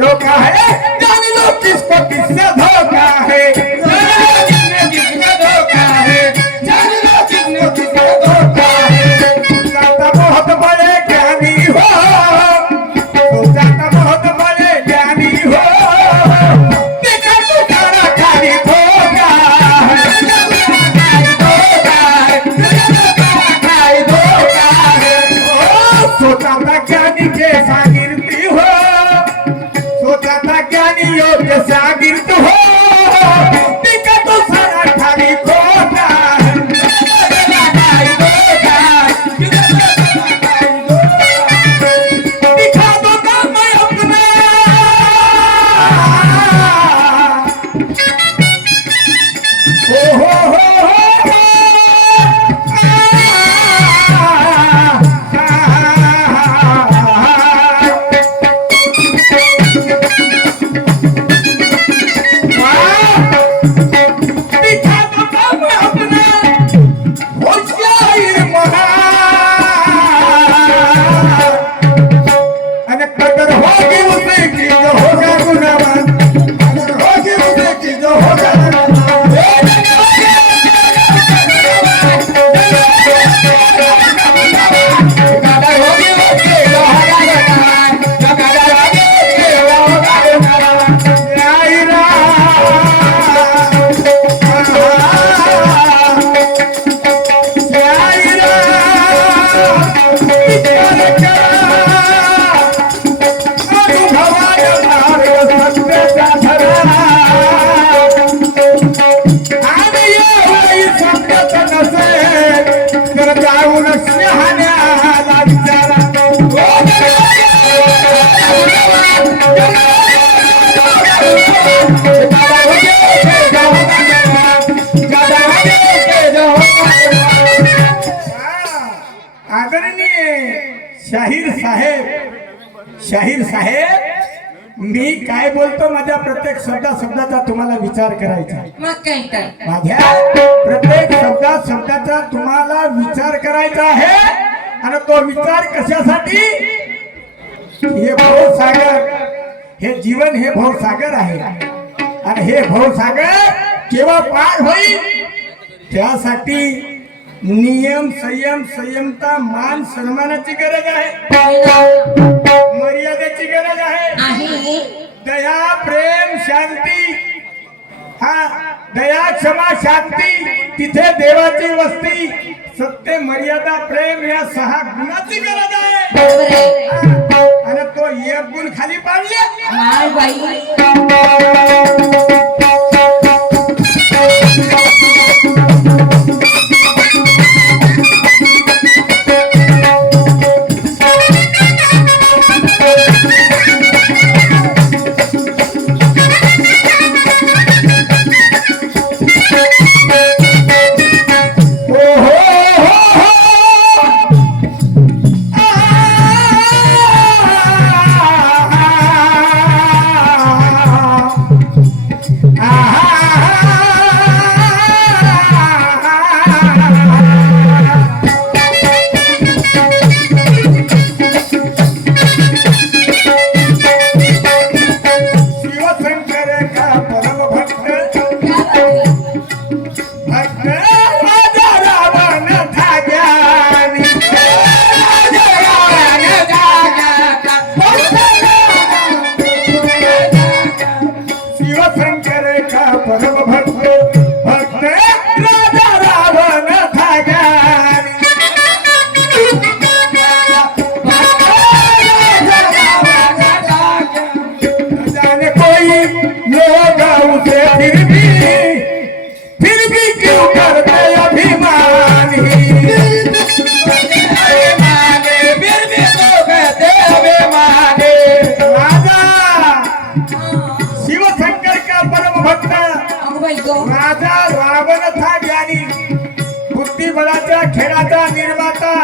Roca है जान low किसको किससे धोखा है, किसने धोखा है, जान लो किसने किससे धोखा है। सोचा बहुत बड़े ज्ञानी हो, सोचा बहुत बड़े ज्ञानी हो, देखा तुम्हारा खाली धोखा है, सोचा था ज्ञानी के शागिर्दी हो, सोचा था ज्ञानी योग्य शागिर्द हो, देखा तो सारा खाली खोटा है, दिखा दो ना मैं अपना, हो शाहीर साहेब, मी काय बोलतो माझ्या प्रत्येक शब्दाचा तुम्हाला विचार करायचा, माझ्या प्रत्येक शब्दाचा तुम्हाला विचार करायचा आहे. आणि तो विचार कशासाठी? हे भवसागर, हे जीवन हे भवसागर आहे आणि हे भवसागर केव्हा पार होईल त्यासाठी नियम संयम संयमता मान सन्मानाची गरज आहे, मर्यादेची गरज आहे, दया प्रेम शांती, हा दया क्षमा शांती तिथे देवाची वस्ती, सत्य मर्यादा प्रेम या 6 गुणाची गरज आहे. आणि तो एक गुण खाली पाडले उसे फिर भी क्यों करते अभिमान ही फिर भी तो कहते अभिमानी राजा शिवशंकर का परम भक्त राजा रावण था ज्ञानी बुद्धिबळाच्या खेळाचा निर्माता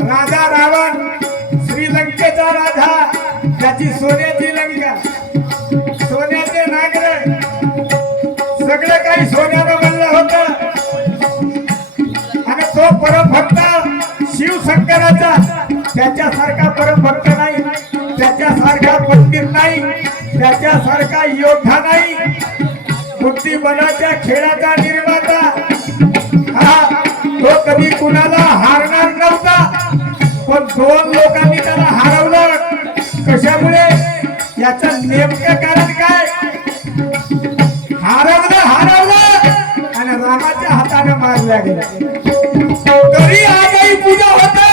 राजा रावण श्रीलंकेचा राजा त्याची सोन्याची लंका सोन्याचे नागर सगळं काही सोन्यानं बनलं होतं आणि तो परम भक्त शिवशंकराचा त्याच्यासारखा परम भक्त नाही त्याच्यासारखा पंडित नाही त्याच्यासारखा योद्धा नाही बुद्धिबळाच्या खेळाचा निर्माता हा तो कधी कुणाला हारणार नव्हता पण दोन लोकांनी त्याला हरवलं कशामुळे याचं नेमकं कारण काय हरवलं आणि रामाच्या हाताने मारल्या गेला तरी आजही पूजा होते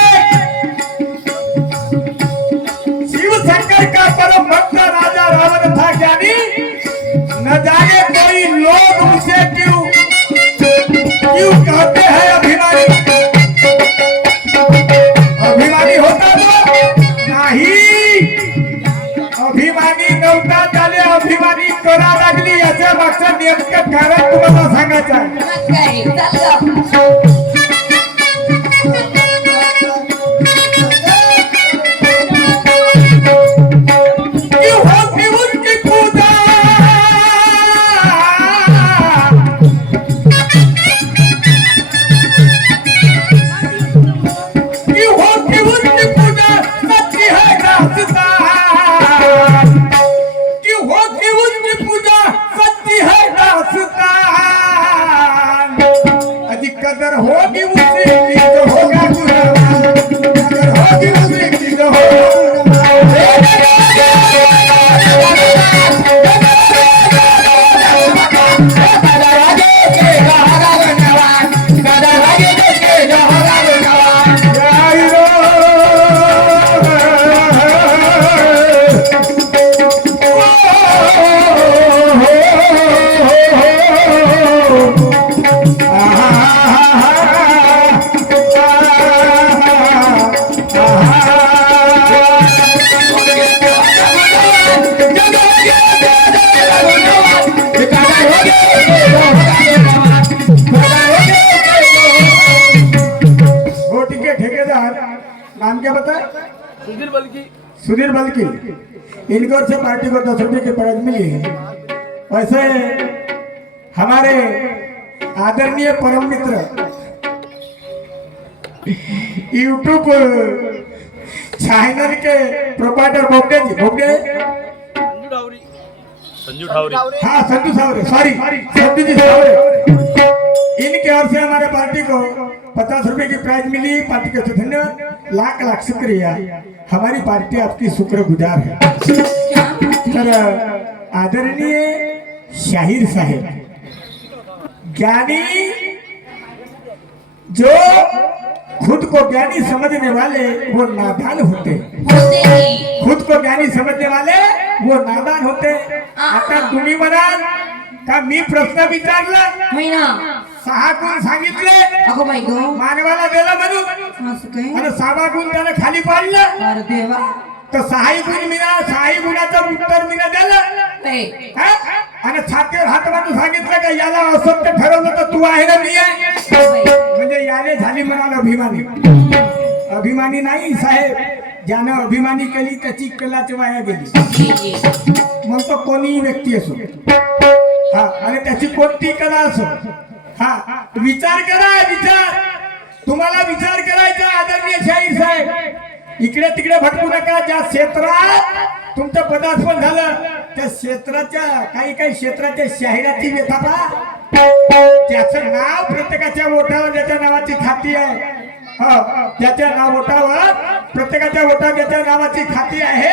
शिवशंकर का परम भक्त राजा रावण था ज्ञानी न जाने कोई लोग उसे क्यों कहते हैं अभिमानी अभिमानी होता तो नाही अभिमानी नव्हता त्याने अभिमानी करा लागली याच्या मागचं नेमकं कारण तुम्हाला सांगायचं आहे कदर होगी उसी की जो होगा गुलाम कदर होगी उसी की जो होगा नाम क्या बताए सुधीर बल्कि इनकी ओर से पार्टी को 10 रुपए की प्राइज मिली है वैसे हमारे आदरणीय परम मित्र यूट्यूब चैनल के प्रोपाइटर बोगडे संजू ठावरे हाँ संजू सावरे सॉरी संजू जी सावरे इनके ओर से हमारे पार्टी को 50 रुपए की प्राइज मिली पार्टी के धन्यवाद लाख शुक्रिया हमारी पार्टी आपकी शुक्रगुजार है तर आदरणीय शाहीर साहेब ज्ञानी जो खुद को ज्ञानी समझने वाले वो नादान होते खुद को ज्ञानी समझने वाले वो नादान होते आता तुम्ही म्हणाल का मी प्रश्न विचारला सहा गुण सांगितले मानवाला दिला म्हणून आणि 6 गुण त्याने खाली पाडलं तर 6 गुण मिळा 6 गुणाचं उत्तर मिळा दिलं आणि छातीवर हात मारून सांगितलं का याला असत्य ठरवलं तर तू आहे ना मी आहे म्हणजे याने झाली म्हणाल अभिमानी नाही साहेब ज्यानं अभिमानी केली त्याची कलाच वाया गेली मग तो कोणीही व्यक्ती असो हा आणि त्याची कोणती कला असो हा विचार करा तुम्हाला विचार करायचा आदरणीय शाहीर साहेब इकडे तिकडे भटकू नका ज्या क्षेत्रात तुमचं पदार्पण झालं त्या क्षेत्राच्या काही क्षेत्राच्या शाहिराची व्यथा पहा त्याचं नाव प्रत्येकाच्या ओठावर ज्याच्या नावाची खाती आहे ज्याच्या ओठावर प्रत्येकाच्या ओठावर ज्याच्या नावाची खाती आहे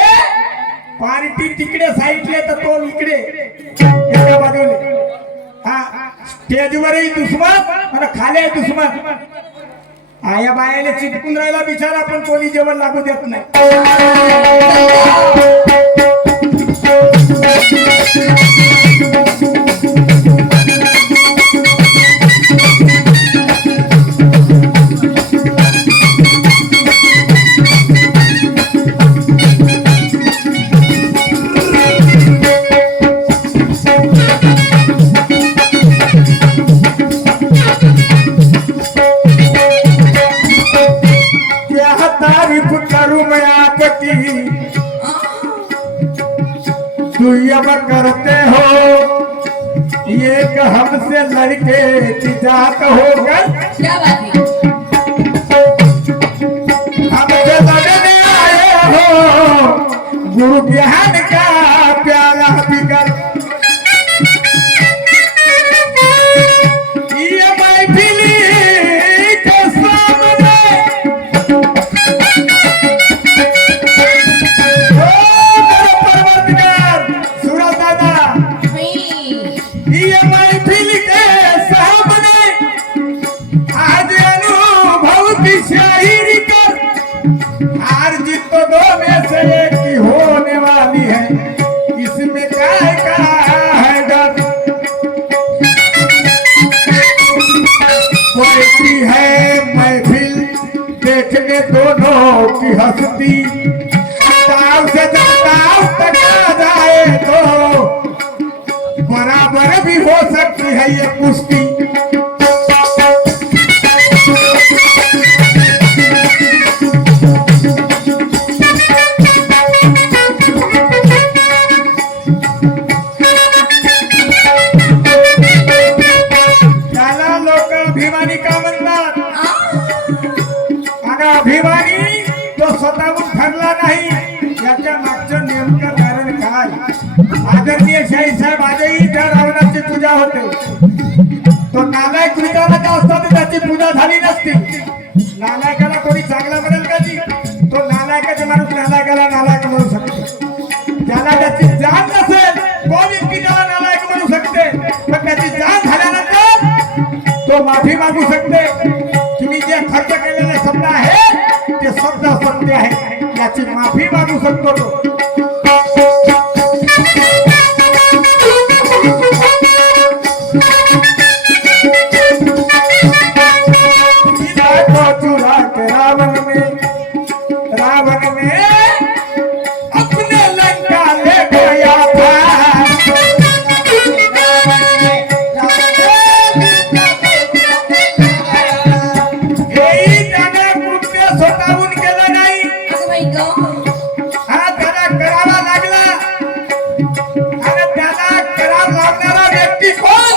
पार्टी तिकडे साईडले तर तो इकडे एका बाजूने हा स्टेजवरही दुश्मन आणि खाली दुश्मन आया बायाला चिटकून राहिला बिचारा पण कोणी जेवण लागू देत नाही हमसे लड़के की जात होकर क्या बात है। हमसे लड़ने आए हो गुरु ज्ञान का प्याला पीकर ये महफिली के सामने ओ मेरे परवरदिगार सूरज दादा ये महफिल के सामने आज अनुभव की शायरी कर हार जीत तो दो में से एक की होने वाली है इसमें काय का है डर कोई है महफिल देखने दोनों की हंसती ताव से जब ताव टकरा जाए तो बराबर भी हो सकती है ये कुश्ती त्याला लोक अभिमानी का म्हणतात आणि अभिमानी तो स्वतःहून ठरला नाही याच्या मागचं नेमकं कारण काय आदरणीय शाही साहेब आजही त्या रावणाची पूजा होते तो नालायक विचाराचा असता तर त्याची पूजा झाली नसती नालायकाला कोणी चांगला म्हणेल का जी तो नालायकाचा माणूस नालायकाला नालायक म्हणू शकतो ज्याला त्याची जाण नसेल कोण इतकी त्याला नालायक म्हणू शकते पण त्याची जाण झाल्यानंतर तो माफी मागू शकते तुम्ही जे खर्च केलेले शब्द आहे ते शब्द सत्य आहे याची माफी मागू शकतो तो चुरा के रावण में अपने लंका ले गया था यही त्याने कृत्य स्वतःहून केलं नाही अगं बाई गं. हा त्याला करावा लागला आणि त्याला करावा लागणारा व्यक्ती कोण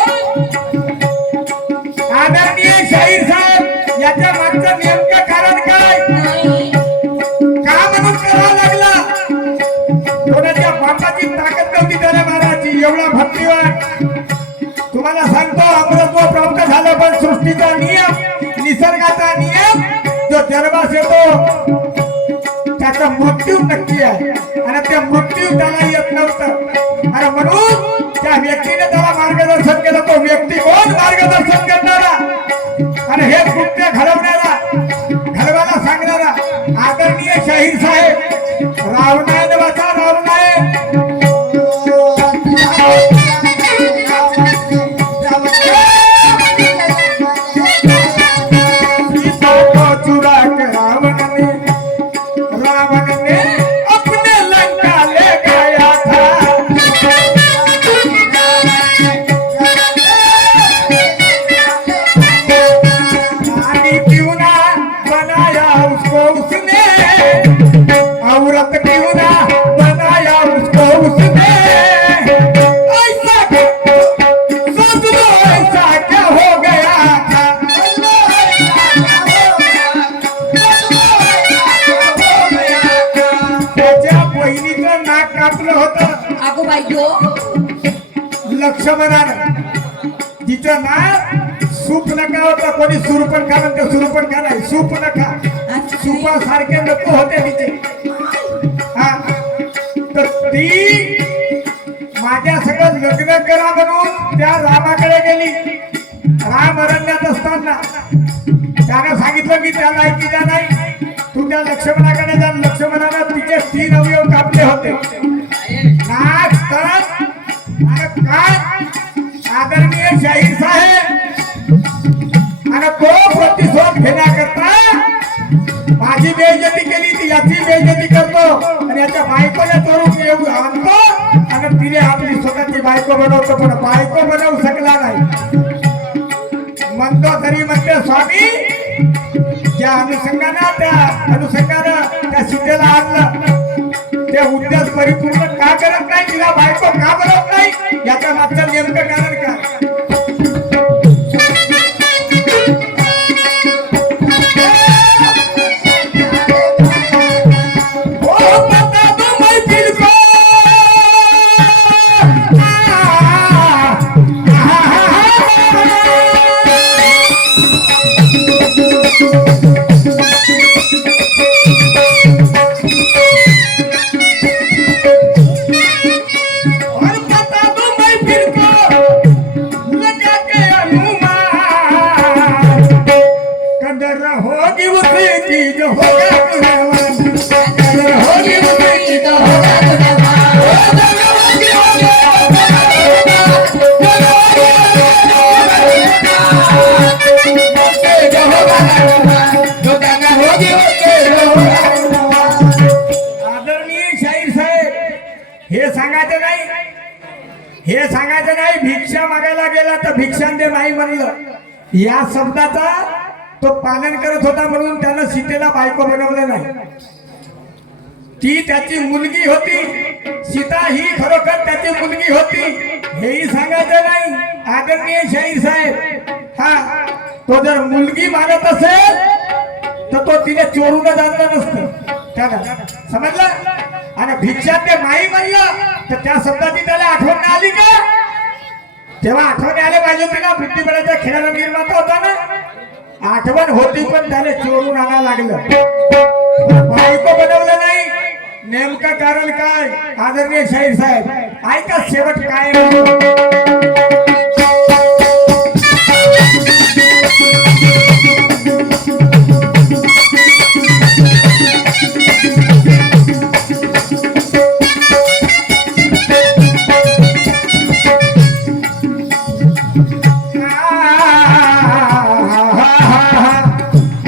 आदरणीय शाहीर साहेब याच्या मागचं नेमकं कारण काय नाही. का म्हणून करावा लागला कोणाच्या बापाची ताकद नव्हती त्याला मारायची एवढा भक्तिवान तुम्हाला सांगतो अमृतत्व प्राप्त झालं पण सृष्टीचा नियम निसर्गाचा नियम जो जन्मास येतो त्याचा मृत्यू नक्की आहे आणि त्या मृत्यू त्याला येत नव्हतं आणि म्हणून त्या व्यक्तीने त्याला मार्गदर्शन केलं तो व्यक्ती कोण मार्गदर्शन करणारा आणि हे कृत्य घडवायला सांगणारा आदरणीय शाहीर साहेब रावणाने वाचा रावणाने चुरा के रावण ने अपने लंका ले गया था पानी क्यों ना बनाया उसको उसने औरत क्यों ना बनाया उसको उसने ऐसा सोच लो ऐसा क्या हो गया था त्याच्या बहिणीचं नाक कापलं होतं अगं बाई गं. लक्ष्मणानं जिचं नाक सूप नका होतं कोणी सुरपणखा म्हणतं सुरपणखा नाही सूप नका सुपासारखे नको होते तिचे हा तर ती माझ्या सगळं लग्न करा म्हणून त्या रामाकडे गेली राम अरण्यात असताना त्यानं सांगितलं मी त्या लायकीचा नाही तू त्या लक्ष्मणाकडे जा लक्ष्मणानं तिचे 3 अवयव कापले होते नाक तन आणि कान आदरणीय शाहीर साहेब आणि तो प्रतिशोध घेण्याकरता माझी बेइज्जती केली ती याची बेइज्जती करतो आणि याच्या बायकोला चोरून येऊ आणतो आणि तिने आपली स्वतःची बायको बनवतो पण बायको बनवू शकला नाही म्हणतो तरी म्हणते स्वामी ज्या अनुषंगानं त्या सीतेला आणलं ते उद्देश परिपूर्ण का करत नाही तिला बायको का बनवत नाही याच्या मागचं नेमकं कारण काय नाही भिक्षा मागायला गेला तर भिक्षान दे माई म्हणलं या शब्दाचा तो पालन करत होता म्हणून त्यानं सीतेला बायको बनवलं नाही. ती त्याची मुलगी होती. सीता ही खरोखर त्याची मुलगी होती हेही सांगायचं नाही. आदरणीय शाहीर साहेब हा तो जर मुलगी मागत असेल तर तो तिने चोरून आणलं नसतं त्याला समजलं. आणि भिक्षा ते माई म्हणलं तर त्या शब्दाची त्याला आठवण नाही आली का. तेव्हा आठवण आले पाहिजे तिला बुद्धिबळाच्या खेळाला निर्माता होता ना. आठवण होती पण त्याला चोरून आणायला लागलं. बायको बनवलं नाही. नेमकं कारण काय आदरणीय शाहीर साहेब ऐका शेवट काय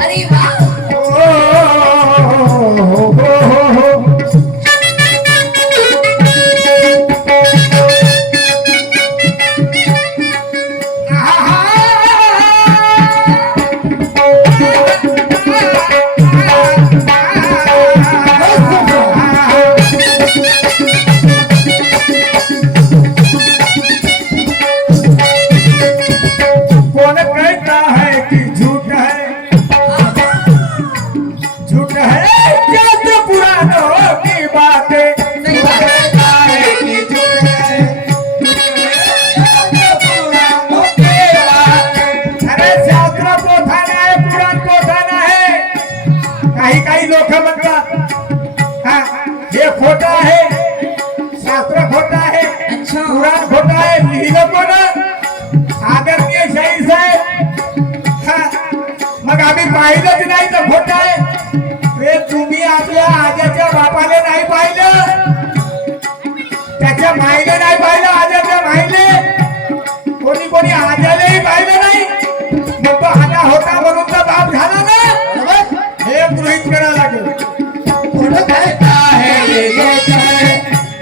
अरे वा कौन कहता है कि झूठ है झूठ है क्या तो पुरानों की बातें. सही बात है. कहता है कि झूठ है पुरानों की बातें. अरे शास्त्र पोथाना आहे पुराण पोथाना आहे. काही लोक म्हणतात हा हे खोटं आहे शास्त्र खोटं आहे अच्छा. पुराण खोटं आहे. लिहिलं कोण आदरणीय शाहीर साहेब हा मग आम्ही पाहिलंच नाही तर खोटं आहे. रे तुम्ही आपल्या आज्याच्या बापाले नाही पाहिलं त्याच्या माईले नाही पाहिलं आज्याच्या माईले कोणी आज्यालाही पाहिलं नाही. मग तो आजा होता म्हणून तर बाप झाला ना. हे गृहीत करावं लागेल. खोटं कहता है ये झूठ है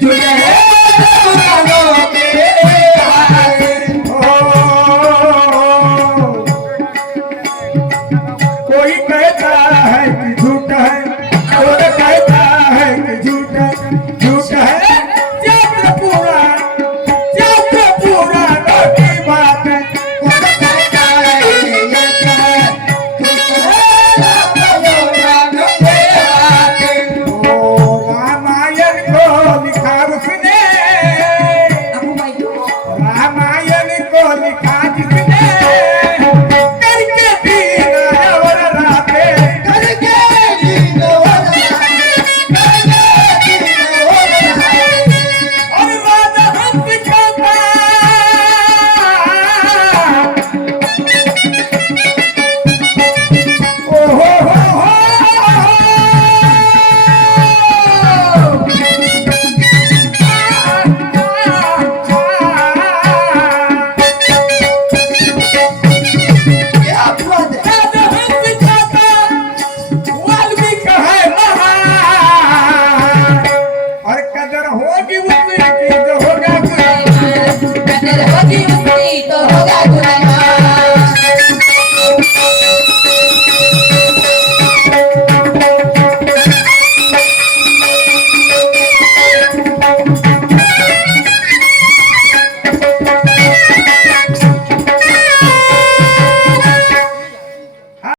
झूठ है पुरानों की बातें. कोई कहता है कि झूठ है कोई कहता है कि झूठ है शास्त्र पुराणों की बात है. कौन कहता है कि ये है पुराणों की बात है. ओ रामायण को लिखा उसने अबू भाई रामायण को लिखा